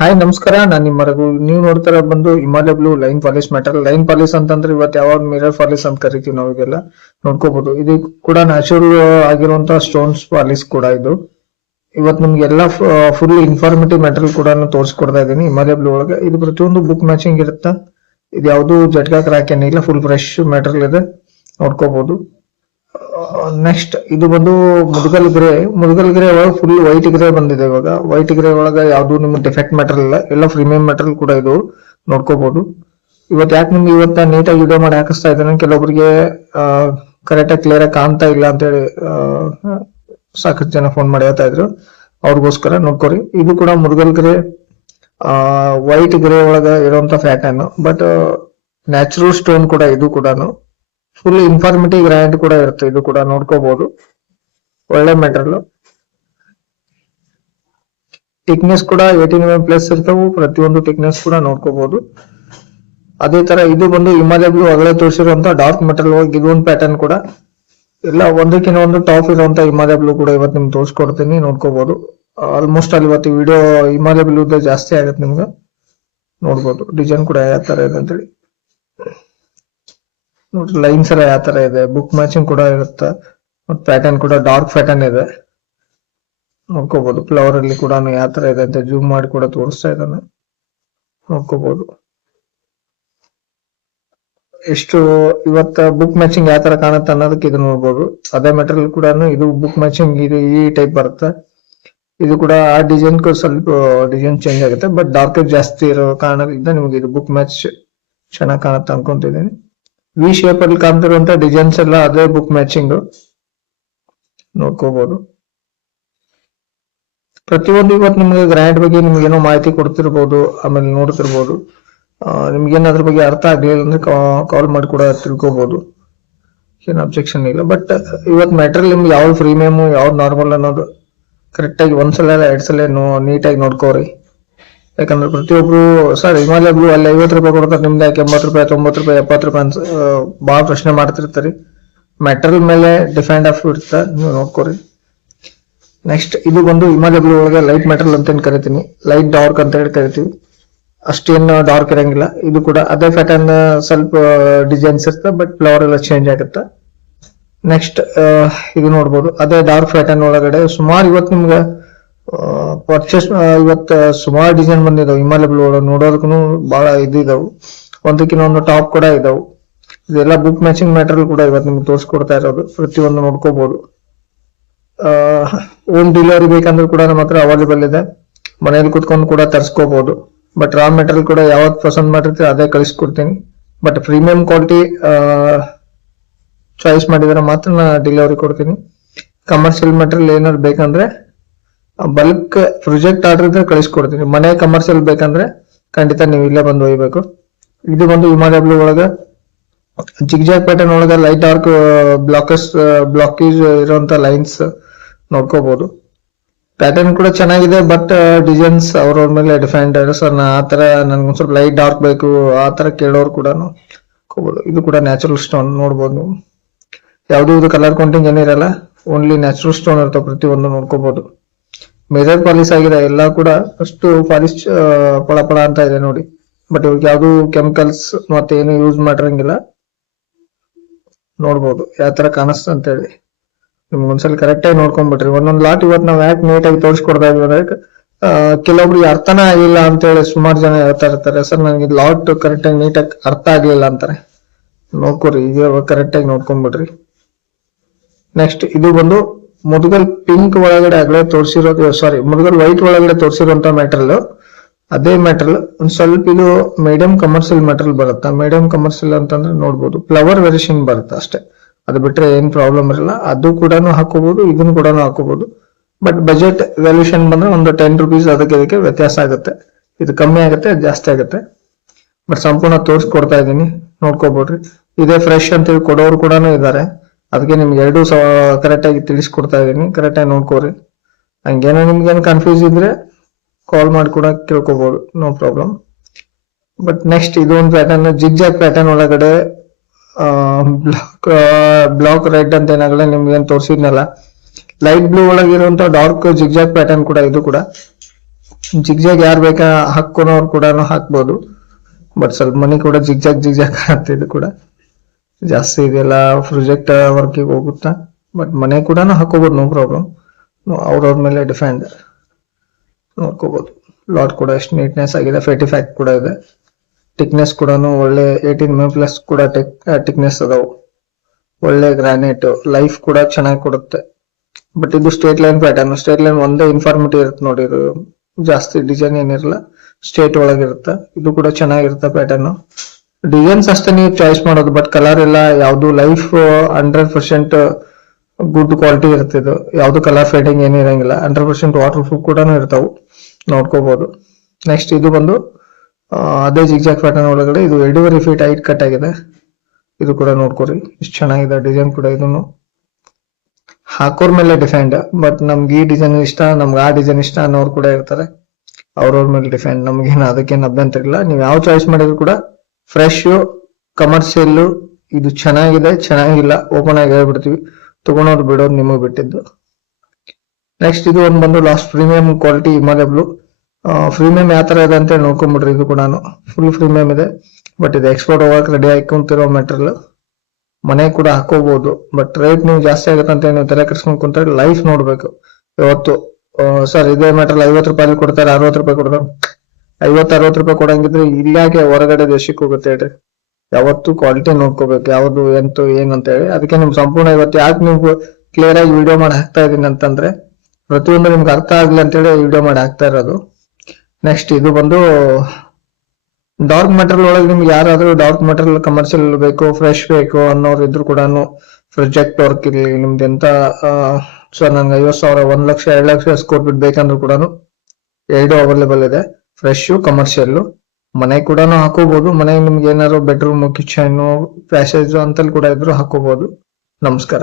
Hi ನಮಸ್ಕಾರ, ನಾನು ನಿಮ್ಮ ರಘು. ನೀವು ನೋಡ್ತಾರ ಬಂದು Himalaya blue line polish metal. Line polish ಅಂತಂದ್ರೆ ಇವತ್ತು ಯಾವಾಗ ಮಿರರ್ ಪಾಲಿಶ್ ಅಂತ ಕರಿತೀವಿ ನಾವು, ಇದೆಲ್ಲ ನೋಡ್ಕೋಬಹುದು. ಇದು ಕೂಡ ನ್ಯಾಚುರಲ್ ಆಗಿರುವಂತಹ ಸ್ಟೋನ್ಸ್ ಪಾಲಿಶ್ ಕೂಡ ಇದು. ಇವತ್ತು ನಿಮ್ಗೆಲ್ಲ ಫುಲ್ ಇನ್ಫಾರ್ಮೇಟಿವ್ ಮೆಟಲ್ ಕೂಡ ತೋರಿಸ್ಕೊಡ್ತಾ ಇದ್ದೀನಿ ಹಿಮಾಲಯ ಬ್ಲೂ ಒಳಗೆ. ಇದು ಪ್ರತಿಯೊಂದು ಬುಕ್ ಮ್ಯಾಚಿಂಗ್ ಇರುತ್ತೆ. ಇದು ಯಾವುದು ಜಟ್ಕಾ ಕ್ರಾಕ್ ಏನಿಲ್ಲ, ಫುಲ್ ಫ್ರೆಶ್ ಮೆಟಲ್ ಇದೆ, ನೋಡ್ಕೋಬಹುದು. ನೆಕ್ಸ್ಟ್ ಇದು ಬಂದು ಮುದುಗಲ್ ಗ್ರೇ ಒಳಗೆ ಫುಲ್ ವೈಟ್ ಗ್ರೇ ಬಂದಿದೆ. ಇವಾಗ ವೈಟ್ ಗ್ರೇ ಒಳಗೆ ಯಾವ್ದು ನಿಮ್ಗೆ ಡಿಫೆಕ್ಟ್ ಮೆಟಲ್ ಇಲ್ಲ, ಎಲ್ಲ ಪ್ರೀಮಿಯಂ ಮೆಟಲ್ ಕೂಡ ಇದು, ನೋಡ್ಕೋಬಹುದು. ಇವತ್ತು ಯಾಕೆ ನಿಮ್ಗೆ ಇವತ್ತ ನೀಟಾಗಿ ವಿಡಿಯೋ ಮಾಡಿ ಹಾಕಿಸ್ತಾ ಇದ್ದೇನೆ, ಕೆಲವೊಬ್ಬರಿಗೆ ಕರೆಕ್ಟ್ ಆಗಿ ಕ್ಲಿಯರ್ ಆಗಿ ಕಾಣ್ತಾ ಇಲ್ಲ ಅಂತ ಹೇಳಿ ಸಾಕಷ್ಟು ಜನ ಫೋನ್ ಮಾಡಿ ಹೇಳ್ತಾ ಇದ್ರು. ಅವ್ರಿಗೋಸ್ಕರ ನೋಡ್ಕೊರಿ. ಇದು ಕೂಡ ಮುದುಗಲ್ ಗ್ರೇ ವೈಟ್ ಗ್ರೇ ಒಳಗ ಇರುವಂತ ಪ್ಯಾಟರ್ನ್, ಬಟ್ ನ್ಯಾಚುರಲ್ ಸ್ಟೋನ್ ಕೂಡ ಇದು ಕೂಡ ಫುಲ್ ಇನ್ಫಾರ್ಮೇಟಿವ್ ಗ್ರ್ಯಾಂಡ್ ಕೂಡ ಇರುತ್ತೆ. ಇದು ಕೂಡ ನೋಡ್ಕೋಬಹುದು, ಒಳ್ಳೆ ಮೆಟೀರಿಯಲ್. ಥಿಕ್ನೆಸ್ ಕೂಡ 18 ಪ್ಲಸ್ ಇರ್ತಾವು, ಪ್ರತಿಯೊಂದು ಥಿಕ್ನೆಸ್ ಕೂಡ ನೋಡ್ಕೋಬಹುದು. ಅದೇ ತರ ಇದು ಬಂದು ಹಿಮಾಲಯ ಬ್ಲೂ ಆಗಲೇ ತೋರಿಸಿರುವಂತ ಡಾರ್ಕ್ ಮೆಟಲ್ ಒಳಗೆ ಇದೊಂದು ಪ್ಯಾಟರ್ನ್ ಕೂಡ ಎಲ್ಲ ಒಂದಕ್ಕಿಂತ ಒಂದು ಟಾಪ್ ಇರುವಂತ ಹಿಮಾಲಯ ಬ್ಲೂ ಕೂಡ ಇವತ್ತು ನಿಮ್ಗೆ ತೋರಿಸ್ಕೊಡ್ತೀನಿ, ನೋಡ್ಕೋಬಹುದು. ಆಲ್ಮೋಸ್ಟ್ ಅಲ್ಲಿ ಇವತ್ತು ವಿಡಿಯೋ ಹಿಮಾಲಯ ಬ್ಲೂ ಜಾಸ್ತಿ ಆಗುತ್ತೆ ನಿಮ್ಗೆ, ನೋಡ್ಬೋದು. ಡಿಸೈನ್ ಕೂಡ ಯಾವ ತರ ಇದೆ ಅಂತೇಳಿ ನೋಡ್ರಿ, ಲೈನ್ಸ್ ಎಲ್ಲ ಯಾವ ತರ ಇದೆ, ಬುಕ್ ಮ್ಯಾಚಿಂಗ್ ಕೂಡ ಇರುತ್ತೆ. ಮತ್ತೆ ಪ್ಯಾಟರ್ನ್ ಕೂಡ ಡಾರ್ಕ್ ಪ್ಯಾಟರ್ನ್ ಇದೆ, ನೋಡ್ಕೋಬಹುದು. ಫ್ಲವರ್ ಅಲ್ಲಿ ಕೂಡ ಯಾವ ತರ ಇದೆ ಅಂತ ಜೂಮ್ ಮಾಡಿ ಕೂಡ ತೋರಿಸ್ತಾ ಇದ್ದಾನೆ, ನೋಡ್ಕೋಬಹುದು. ಎಷ್ಟು ಇವತ್ತ ಬುಕ್ ಮ್ಯಾಚಿಂಗ್ ಯಾವ ತರ ಕಾಣುತ್ತೆ ಅನ್ನೋದಕ್ಕೆ ಇದು ನೋಡ್ಬೋದು. ಅದೇ ಮೆಟೀರಿಯಲ್ ಕೂಡ ಇದು ಬುಕ್ ಮ್ಯಾಚಿಂಗ್ ಇದು ಈ ಟೈಪ್ ಬರುತ್ತೆ. ಇದು ಕೂಡ ಆ ಡಿಸೈನ್ ಸ್ವಲ್ಪ ಡಿಸೈನ್ ಚೇಂಜ್ ಆಗುತ್ತೆ, ಬಟ್ ಡಾರ್ಕ್ ಜಾಸ್ತಿ ಇರೋ ಕಾರಣದಿಂದ ನಿಮಗೆ ಇದು ಬುಕ್ ಮ್ಯಾಚ್ ಚೆನ್ನಾಗಿ ಕಾಣುತ್ತೆ ಅನ್ಕೊಂತಿದ್ದೀನಿ. ವಿ ಶೇಪ್ ಅಲ್ಲಿ ಕಾಣ್ತಿರುವಂತ ಡಿಸೈನ್ಸ್ ಎಲ್ಲ ಅದೇ ಬುಕ್ ಮ್ಯಾಚಿಂಗ್, ನೋಡ್ಕೋಬಹುದು. ಪ್ರತಿಯೊಂದು ಇವತ್ತು ನಿಮ್ಗೆ ಗ್ರ್ಯಾಂಡ್ ಬಗ್ಗೆ ನಿಮ್ಗೆ ಏನೋ ಮಾಹಿತಿ ಕೊಡ್ತಿರ್ಬೋದು, ಆಮೇಲೆ ನೋಡ್ತಿರ್ಬೋದು. ನಿಮ್ಗೇನು ಅದ್ರ ಬಗ್ಗೆ ಅರ್ಥ ಆಗ್ಲಿಲ್ಲ ಅಂದ್ರೆ ಕಾಲ್ ಮಾಡಿ ಕೂಡ ತಿಳ್ಕೊಬಹುದು, ಏನು ಅಬ್ಜೆಕ್ಷನ್ ಇಲ್ಲ. ಬಟ್ ಇವತ್ತು ಮೆಟೀರಿಯಲ್ ನಿಮ್ಗೆ ಯಾವ್ದು ಪ್ರೀಮಿಯಮ್ ಯಾವ್ದು ನಾರ್ಮಲ್ ಅನ್ನೋದು ಕರೆಕ್ಟ್ ಆಗಿ ಒಂದ್ಸಲ ಎರಡ್ ಸಲ ನೀಟಾಗಿ ನೋಡ್ಕೋರಿ. ಯಾಕಂದ್ರೆ ಪ್ರತಿಯೊಬ್ರು ಸರ್ ಹಿಮಾಲಯ ಬ್ಲೂ ಅಲ್ಲಿ 50 ರೂಪಾಯಿ ಕೊಡ್ತಾರೆ, ನಿಮ್ದು ಯಾಕೆ 80 ರೂಪಾಯಿ 90 ರೂಪಾಯಿ 70 ರೂಪಾಯಿ ಅಂತ ಬಹಳ ಪ್ರಶ್ನೆ ಮಾಡ್ತಿರ್ತಾರೆ. ಮೆಟೀರಿಯಲ್ ಮೇಲೆ ಡಿಪೆಂಡ್ ಆಫ್ ಇರುತ್ತೆ, ನೀವು ನೋಡ್ಕೋರಿ. ನೆಕ್ಸ್ಟ್ ಇದು ಬಂದು ಹಿಮಾಲಯ ಬ್ಲೂ ಒಳಗೆ ಲೈಟ್ ಮೆಟೀರಿಯಲ್ ಅಂತ ಕರಿತೀನಿ, ಲೈಟ್ ಡಾರ್ಕ್ ಅಂತ ಹೇಳಿ ಕರಿತೀವಿ. ಅಷ್ಟೇನು ಡಾರ್ಕ್ ಇರಂಗಿಲ್ಲ. ಇದು ಕೂಡ ಅದೇ ಪ್ಯಾಟರ್ನ್, ಸ್ವಲ್ಪ ಡಿಸೈನ್ಸ್ ಇರುತ್ತೆ, ಬಟ್ ಫ್ಲವರ್ ಎಲ್ಲ ಚೇಂಜ್ ಆಗುತ್ತೆ. ನೆಕ್ಸ್ಟ್ ಇದು ನೋಡ್ಬೋದು, ಅದೇ ಡಾರ್ಕ್ ಪ್ಯಾಟರ್ನ್ ಒಳಗಡೆ ಸುಮಾರು ಇವತ್ತು ನಿಮ್ಗೆ ಪರ್ಚೇಸ್ ಇವತ್ತು ಸುಮಾರು ಡಿಸೈನ್ ಬಂದಿದಾವೆ ಹಿಮಾಲಯ ಬ್ಲೂ ಒಳಗೆ, ನೋಡೋದಕ್ಕೂ ಬಹಳ ಇದಾವು, ಒಂದಕ್ಕಿಂತ ಒಂದು ಟಾಪ್ ಕೂಡ ಇದಾವು. ಇದೆಲ್ಲ ಬುಕ್ ಮ್ಯಾಚಿಂಗ್ ಮೆಟೀರಿಯಲ್ ಕೂಡ ಇವತ್ತು ನಿಮ್ಗೆ ತೋರಿಸ್ಕೊಡ್ತಾ ಇರೋದು, ಪ್ರತಿಯೊಂದು ನೋಡ್ಕೋಬಹುದು. ಹೋಮ್ ಡೆಲಿವರಿ ಬೇಕಂದ್ರೆ ಕೂಡ ನಮ್ಮ ಹತ್ರ ಅವೈಲೇಬಲ್ ಇದೆ, ಮನೇಲಿ ಕುತ್ಕೊಂಡು ಕೂಡ ತರಿಸ್ಕೋಬಹುದು. ಬಟ್ ರಾ ಮೆಟೀರಿಯಲ್ ಕೂಡ ಯಾವ್ದು ಪಸಂದ್ ಮಾಡಿರ್ತೀವಿ ಅದೇ ಕಳಿಸ್ಕೊಡ್ತೀನಿ. ಬಟ್ ಪ್ರೀಮಿಯಂ ಕ್ವಾಲಿಟಿ ಚಾಯ್ಸ್ ಮಾಡಿದ್ರೆ ಮಾತ್ರ ನಾ ಡೆಲಿವರಿ ಕೊಡ್ತೀನಿ. ಕಮರ್ಷಿಯಲ್ ಮೆಟೀರಿಯಲ್ ಏನಾದ್ರು ಬೇಕಂದ್ರೆ ಬಲ್ಕ್ ಪ್ರೊಜೆಕ್ಟ್ ಆರ್ಡರ್ ಇದ್ರೆ ಕಳಿಸ್ಕೊಡ್ತೀನಿ. ಮನೆ ಕಮರ್ಷಿಯಲ್ ಬೇಕಂದ್ರೆ ಖಂಡಿತ ನೀವು ಇಲ್ಲೇ ಬಂದು ಒಯ್ಬೇಕು. ಇದು ಬಂದು ಹಿಮಾಲಯ ಬ್ಲೂ ಒಳಗ ಜಿಗ್ಜಾಗ್ ಪ್ಯಾಟರ್ನ್ ಒಳಗ ಲೈಟ್ ಡಾರ್ಕ್ ಬ್ಲಾಕೇಜ್ ಇರುವಂತ ಲೈನ್ಸ್ ನೋಡ್ಕೋಬಹುದು. ಪ್ಯಾಟರ್ನ್ ಕೂಡ ಚೆನ್ನಾಗಿದೆ, ಬಟ್ ಡಿಸೈನ್ಸ್ ಅವ್ರವ್ರ ಮೇಲೆ ಡಿಫೆಂಡ್ ಸರ್ ನಾ ಆತರ ನನ್ಗೆ ಸ್ವಲ್ಪ ಲೈಟ್ ಡಾರ್ಕ್ ಬೇಕು ಆತರ ಕೇಳೋರು ಕೂಡ ನೋಡ್ಕೋಬಹುದು. ಇದು ಕೂಡ ನ್ಯಾಚುರಲ್ ಸ್ಟೋನ್ ನೋಡ್ಬೋದು ನೀವು, ಯಾವ್ದು ಇದು ಕಲರ್ ಕೌಂಟಿಂಗ್ ಏನಿರಲ್ಲ, ಓನ್ಲಿ ನ್ಯಾಚುರಲ್ ಸ್ಟೋನ್ ಇರ್ತಾವ, ಪ್ರತಿಯೊಂದು ನೋಡ್ಕೋಬಹುದು. ಮಿರರ್ ಪಾಲಿಶ್ ಆಗಿದೆ ಎಲ್ಲ ಕೂಡ, ಅಷ್ಟು ಪಾಲಿಶ್ ಪಳ ಅಂತ ಇದೆ ನೋಡಿ. ಬಟ್ ಇವಾಗ ಯಾವ್ದು ಕೆಮಿಕಲ್ಸ್ ಮತ್ತೆ ಏನು ಯೂಸ್ ಮಾಡಿರಂಗಿಲ್ಲ, ನೋಡ್ಬೋದು ಯಾವ ತರ ಕಾಣಿಸ್ತ ಅಂತ ಹೇಳಿ. ನಿಮ್ಗೆ ಒಂದ್ಸಲ ಕರೆಕ್ಟ್ ಆಗಿ ನೋಡ್ಕೊಂಡ್ಬಿಟ್ರಿ. ಒಂದೊಂದ್ ಲಾಟ್ ಇವತ್ತು ನಾವ್ ಯಾಕೆ ನೀಟಾಗಿ ತೋರಿಸ್ಕೊಡ್ತಾ ಇದೀವಿ ಅಂದ್ರೆ ಕೆಲವೊಬ್ರಿಗೆ ಅರ್ಥನೇ ಆಗಿಲ್ಲ ಅಂತ ಹೇಳಿ ಸುಮಾರು ಜನ ಹೇಳ್ತಾ ಇರ್ತಾರೆ, ಸರ್ ನನಗೆ ಲಾಟ್ ಕರೆಕ್ಟ್ ಆಗಿ ನೀಟಾಗಿ ಅರ್ಥ ಆಗ್ಲಿಲ್ಲ ಅಂತಾರೆ. ನೋಡ್ಕೊರಿ, ಈಗ ಕರೆಕ್ಟ್ ಆಗಿ ನೋಡ್ಕೊಂಡ್ಬಿಡ್ರಿ. ನೆಕ್ಸ್ಟ್ ಇದು ಬಂದು ಮುದುಗಲ್ ಪಿಂಕ್ ಒಳಗಡೆ ಆಗಲೇ ತೋರಿಸಿರೋದು, ಸಾರಿ ಮುದುಗಲ್ ವೈಟ್ ಒಳಗಡೆ ತೋರಿಸಿರುವಂತ ಮೆಟೀರಿಯಲ್ ಅದೇ ಮೆಟೀರಿಯಲ್. ಒಂದ್ ಸ್ವಲ್ಪ ಇದು ಮೀಡಿಯಂ ಕಮರ್ಷಿಯಲ್ ಮೆಟೀರಿಯಲ್ ಬರುತ್ತೆ. ಮೀಡಿಯಂ ಕಮರ್ಷಿಯಲ್ ಅಂತಂದ್ರೆ ನೋಡ್ಬೋದು ಫ್ಲವರ್ ವೇರಿಯೇಷನ್ ಬರುತ್ತೆ ಅಷ್ಟೇ, ಅದು ಬಿಟ್ರೆ ಏನ್ ಪ್ರಾಬ್ಲಮ್ ಇರಲ್ಲ. ಅದು ಕೂಡ ಹಾಕೋಬಹುದು, ಇದನ್ನು ಕೂಡ ಹಾಕೋಬಹುದು. ಬಟ್ ಬಜೆಟ್ ವ್ಯಾಲ್ಯೂಷನ್ ಬಂದ್ರೆ ಒಂದು 10 ರೂಪೀಸ್ ಅದಕ್ಕೆ ವ್ಯತ್ಯಾಸ ಆಗುತ್ತೆ. ಇದು ಕಮ್ಮಿ ಆಗುತ್ತೆ, ಜಾಸ್ತಿ ಆಗುತ್ತೆ. ಬಟ್ ಸಂಪೂರ್ಣ ತೋರಿಸ್ಕೊಡ್ತಾ ಇದ್ದೀನಿ, ನೋಡ್ಕೋಬಹುದ್ರಿ. ಇದೇ ಫ್ರೆಶ್ ಅಂತ ಹೇಳಿ ಕೊಡೋರು ಕೂಡ ಇದ್ದಾರೆ, ಅದಕ್ಕೆ ನಿಮ್ಗೆ ಎರಡು ಕರೆಕ್ಟ್ ಆಗಿ ತಿಳಿಸ್ಕೊಡ್ತಾ ಇದೀನಿ. ಕರೆಕ್ಟ್ ಆಗಿ ನೋಡ್ಕೋರಿ. ಹಂಗೇನೋ ನಿಮ್ಗೇನು ಕನ್ಫ್ಯೂಸ್ ಇದ್ರೆ ಕಾಲ್ ಮಾಡಿ ಕೂಡ ಕೇಳ್ಕೋಬಹುದು, ನೋ ಪ್ರಾಬ್ಲಮ್. ಬಟ್ ನೆಕ್ಸ್ಟ್ ಇದೊಂದು ಪ್ಯಾಟರ್ನ್ ಜಿಗ್ಜಾಗ್ ಪ್ಯಾಟರ್ನ್ ಒಳಗಡೆ ಬ್ಲಾಕ್ ರೆಡ್ ಅಂತ ಏನಾಗಲ್ಲ ನಿಮ್ಗೆ ಏನ್ ತೋರಿಸಿದ್ನಲ್ಲ, ಲೈಟ್ ಬ್ಲೂ ಒಳಗಿರುವಂತ ಡಾರ್ಕ್ ಜಿಗ್ಜಾಗ್ ಪ್ಯಾಟರ್ನ್ ಕೂಡ ಇದು ಕೂಡ ಜಿಗ್ಜಾಗ್ ಯಾರು ಬೇಕಾ ಹಾಕೋನವ್ರು ಕೂಡ ಹಾಕ್ಬೋದು. ಬಟ್ ಸ್ವಲ್ಪ ಮನಿ ಕೂಡ ಜಿಗ್ಜಾಗ್ ಕಾಣುತ್ತೆ. ಇದು ಕೂಡ ಜಾಸ್ತಿ ಇದೆಲ್ಲ ಪ್ರೊಜೆಕ್ಟ್ ವರ್ಕಿಗೆ ಹೋಗುತ್ತಾ. ಬಟ್ ಮನೆ ಕೂಡ ಹಾಕೋಬಹುದು, ನೋ ಪ್ರಾಬ್ಲಮ್. ಅವ್ರವ್ರ ಮೇಲೆ ಡಿಪೆಂಡ್. ನೋಡ್ಕೋಬಹುದು. ಲಾಟ್ ಕೂಡ ಎಷ್ಟು ನೀಟ್ನೆಸ್ ಆಗಿದೆ. 55 ಕೂಡ ಇದೆ. ಥಿಕ್ನೆಸ್ ಕೂಡ ಒಳ್ಳೆ 18 mm ಪ್ಲಸ್ ಕೂಡ ಥಿಕ್ನೆಸ್ ಅದಾವು. ಒಳ್ಳೆ ಗ್ರಾನೈಟ್ ಲೈಫ್ ಕೂಡ ಚೆನ್ನಾಗಿ ಕೊಡುತ್ತೆ. ಬಟ್ ಇದು straight line pattern. Straight line ಒಂದೇ ಇನ್ಫಾರ್ಮಿಟಿ ಇರುತ್ತೆ ನೋಡಿ. ಇದು ಜಾಸ್ತಿ ಡಿಸೈನ್ ಏನಿರಲ್ಲ, ಸ್ಟ್ರೇಟ್ ಒಳಗಿರುತ್ತೆ. ಇದು ಕೂಡ ಚೆನ್ನಾಗಿರುತ್ತೆ ಪ್ಯಾಟರ್ನ್. ಡಿಸೈನ್ಸ್ ಅಷ್ಟೇ ನೀವು ಚಾಯ್ಸ್ ಮಾಡೋದು. ಬಟ್ ಕಲರ್ ಎಲ್ಲ ಯಾವ್ದು ಲೈಫ್ 100% ಗುಡ್ ಕ್ವಾಲಿಟಿ ಇರ್ತಿದ್ದು. ಯಾವ್ದು ಕಲರ್ ಫೇಡಿಂಗ್ ಏನು ಇರಂಗಿಲ್ಲ. 100% ವಾಟರ್ ಪ್ರೂಫ್ ಕೂಡ ಇರ್ತಾವು. ನೋಡ್ಕೋಬಹುದು. ನೆಕ್ಸ್ಟ್ ಇದು ಬಂದು ಅದೇ ಜಿಗ್ಜಾಗ್ ಪ್ಯಾಟರ್ನ್ ಒಳಗಡೆ ಇದು 2.5 feet ಹೈಟ್ ಕಟ್ ಆಗಿದೆ. ಇದು ಕೂಡ ನೋಡ್ಕೋರಿ, ಇಷ್ಟು ಚೆನ್ನಾಗಿದೆ ಡಿಸೈನ್ ಕೂಡ. ಇದನ್ನು ಹಾಕೋರ್ ಮೇಲೆ ಡಿಫೆಂಡ್. ಬಟ್ ನಮ್ಗೆ ಈ ಡಿಸೈನ್ ಇಷ್ಟ, ನಮ್ಗೆ ಆ ಡಿಸೈನ್ ಇಷ್ಟ ಅನ್ನೋರು ಕೂಡ ಇರ್ತಾರೆ. ಅವ್ರವ್ರ ಮೇಲೆ ಡಿಫೆಂಡ್. ನಮ್ಗೇನು ಅದಕ್ಕೇನು ಅಭ್ಯಂತರ ಇಲ್ಲ. ನೀವು ಯಾವ ಚಾಯ್ಸ್ ಮಾಡಿದ್ರು ಕೂಡ ಫ್ರೆಶ್ ಕಮರ್ಷಿಯಲ್ ಇದು ಚೆನ್ನಾಗಿದೆ, ಚೆನ್ನಾಗಿಲ್ಲ ಓಪನ್ ಆಗಿ ಹೇಳ್ಬಿಡ್ತೀವಿ. ತಗೊಂಡೋದು ಬಿಡೋದು ನಿಮಗೆ ಬಿಟ್ಟಿದ್ದು. ನೆಕ್ಸ್ಟ್ ಇದು ಒಂದು ಬಂದು last premium quality Himalaya blue. Premium ಯಾವ ತರ ಇದೆ ಅಂತ ನೋಡ್ಕೊಂಡ್ಬಿಡ್ರಿ. ಇದು ಕೂಡ ಫುಲ್ ಪ್ರೀಮಿಯಂ ಇದೆ. ಬಟ್ ಇದು ಎಕ್ಸ್ಪೋರ್ಟ್ ಹೋಗಕ್ಕೆ ರೆಡಿ ಹಾಕೊಂತಿರೋ ಮೆಟೀರಿಯಲ್. ಮನೆ ಕೂಡ ಹಾಕೋಬಹುದು. ಬಟ್ ರೇಟ್ ನೀವು ಜಾಸ್ತಿ ಆಗುತ್ತೆ ಅಂತ ನೀವು ತಲೆ ಕೆಡಿಸ್ಕೊಂಡ್ ಕುಂತಾರೆ. ಲೈಫ್ ನೋಡ್ಬೇಕು. ಇವತ್ತು ಸರ್ ಇದೇ ಮೆಟೀರಿಯಲ್ 50 ರೂಪಾಯಿ ಕೊಡ್ತಾರೆ, 60 ರೂಪಾಯಿ ಕೊಡ್ತಾರೆ. 50-60 ರೂಪಾಯಿ ಕೊಡಂಗಿದ್ರೆ ಇಲ್ಲಾಕೆ ಹೊರಗಡೆ ದೇಶಕ್ಕೆ ಹೋಗುತ್ತೆ ಹೇಳ್ರಿ. ಯಾವತ್ತು ಕ್ವಾಲಿಟಿ ನೋಡ್ಕೋಬೇಕು, ಯಾವ್ದು ಎಂತು ಏನಂತ ಹೇಳಿ. ಅದಕ್ಕೆ ನಿಮ್ ಸಂಪೂರ್ಣ ಇವತ್ತು ಯಾಕೆ ನೀವು ಕ್ಲಿಯರ್ ಆಗಿ ವಿಡಿಯೋ ಮಾಡಿ ಹಾಕ್ತಾ ಇದೀನಿ ಅಂತಂದ್ರೆ ಪ್ರತಿಯೊಂದು ನಿಮ್ಗೆ ಅರ್ಥ ಆಗ್ಲಿ ಅಂತೇಳಿ ವಿಡಿಯೋ ಮಾಡಿ ಹಾಕ್ತಾ ಇರೋದು. ನೆಕ್ಸ್ಟ್ ಇದು ಬಂದು ಡಾರ್ಕ್ ಮೆಟೀರಿಯಲ್ ಒಳಗೆ ನಿಮ್ಗೆ ಯಾರಾದ್ರೂ ಡಾರ್ಕ್ ಮೆಟೀರಿಯಲ್ ಕಮರ್ಷಿಯಲ್ ಬೇಕು, ಫ್ರೆಶ್ ಬೇಕು ಅನ್ನೋರು ಇದ್ರು ಕೂಡ ಪ್ರೊಜೆಕ್ಟ್ ವರ್ಕ್ ಇರ್ಲಿ ನಿಮ್ದು ಎಂತ ಸರ್ ನಂಗೆ 50,000, 1 ಲಕ್ಷ, 2 ಲಕ್ಷ ಸ್ಕೋರ್ ಬಿಟ್ ಬೇಕಂದ್ರೂ ಕೂಡ 2 ಅವೈಲೇಬಲ್ ಇದೆ. ಫ್ರೆಶ್ ಕಮರ್ಷಿಯಲ್ ಮನೆ ಕೂಡ ಹಾಕೋಬಹುದು. ಮನೆಗೆ ನಿಮ್ಗೆ ಏನಾದ್ರು ಬೆಡ್ರೂಮ್, ಕಿಚನ್, ಪ್ಯಾಸೇಜ್ ಅಂತಲ್ಲಿ ಕೂಡ ಇದ್ರು ಹಾಕೋಬಹುದು. ನಮಸ್ಕಾರ.